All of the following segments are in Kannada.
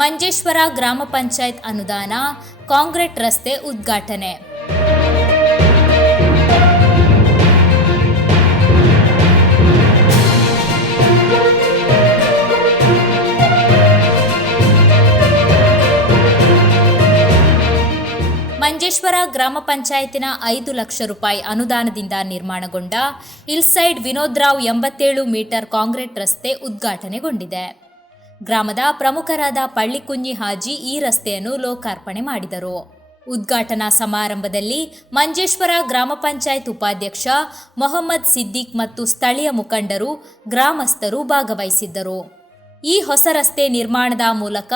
ಮಂಜೇಶ್ವರ ಗ್ರಾಮ ಪಂಚಾಯತ್ ಅನುದಾನ, ಕಾಂಕ್ರೀಟ್ ರಸ್ತೆ ಉದ್ಘಾಟನೆ. ಮಂಜೇಶ್ವರ ಗ್ರಾಮ ಪಂಚಾಯತಿನ ಐದು ಲಕ್ಷ ರೂಪಾಯಿ ಅನುದಾನದಿಂದ ನಿರ್ಮಾಣಗೊಂಡ ಇಲ್ಸೈಡ್ ವಿನೋದ್ರಾವ್ ಎಂಬತ್ತೇಳು ಮೀಟರ್ ಕಾಂಕ್ರೀಟ್ ರಸ್ತೆ ಉದ್ಘಾಟನೆಗೊಂಡಿದೆ. ಗ್ರಾಮದ ಪ್ರಮುಖರಾದ ಪಳ್ಳಿಕುಂಜಿ ಹಾಜಿ ಈ ರಸ್ತೆಯನ್ನು ಲೋಕಾರ್ಪಣೆ ಮಾಡಿದರು. ಉದ್ಘಾಟನಾ ಸಮಾರಂಭದಲ್ಲಿ ಮಂಜೇಶ್ವರ ಗ್ರಾಮ ಪಂಚಾಯತ್ ಉಪಾಧ್ಯಕ್ಷ ಮೊಹಮ್ಮದ್ ಸಿದ್ದಿಕ್ ಮತ್ತು ಸ್ಥಳೀಯ ಮುಖಂಡರು, ಗ್ರಾಮಸ್ಥರು ಭಾಗವಹಿಸಿದ್ದರು. ಈ ಹೊಸ ರಸ್ತೆ ನಿರ್ಮಾಣದ ಮೂಲಕ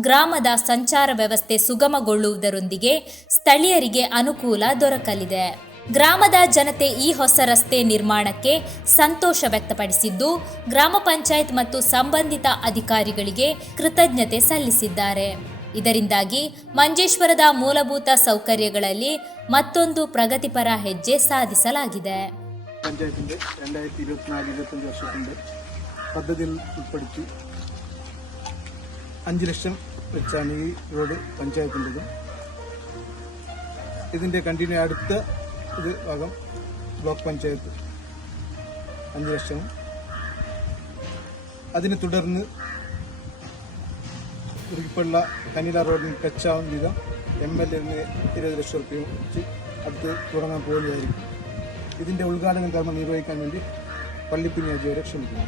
ಗ್ರಾಮದ ಸಂಚಾರ ವ್ಯವಸ್ಥೆ ಸುಗಮಗೊಳ್ಳುವುದರೊಂದಿಗೆ ಸ್ಥಳೀಯರಿಗೆ ಅನುಕೂಲ ದೊರಕಲಿದೆ. ಗ್ರಾಮದ ಜನತೆ ಈ ಹೊಸ ರಸ್ತೆ ನಿರ್ಮಾಣಕ್ಕೆ ಸಂತೋಷ ವ್ಯಕ್ತಪಡಿಸಿದ್ದು, ಗ್ರಾಮ ಪಂಚಾಯತ್ ಮತ್ತು ಸಂಬಂಧಿತ ಅಧಿಕಾರಿಗಳಿಗೆ ಕೃತಜ್ಞತೆ ಸಲ್ಲಿಸಿದ್ದಾರೆ. ಇದರಿಂದಾಗಿ ಮಂಜೇಶ್ವರದ ಮೂಲಭೂತ ಸೌಕರ್ಯಗಳಲ್ಲಿ ಮತ್ತೊಂದು ಪ್ರಗತಿಪರ ಹೆಜ್ಜೆ ಸಾಧಿಸಲಾಗಿದೆ. അഞ്ച് ലക്ഷം വെച്ചാണ് ഈ റോഡ് ഇതിൻ്റെ കണ്ടിന്യൂ അടുത്ത ഇത് ഭാഗം ബ്ലോക്ക് പഞ്ചായത്ത് അഞ്ച് ലക്ഷവും അതിനെ തുടർന്ന് ഉരുക്കിപ്പള്ള കനില റോഡിന് ടച്ചാവും വിധം എം എൽ എന് ഇരുപത് ലക്ഷം റുപ്യ വെച്ച് അത് തുടങ്ങാൻ പോകുന്നതായിരിക്കും ഇതിന്റെ ഉദ്ഘാടനം കർമ്മം നിർവഹിക്കാൻ വേണ്ടി പള്ളിക്കുഞ്ഞാജിಯವരെ ക്ഷണിക്കുന്നു.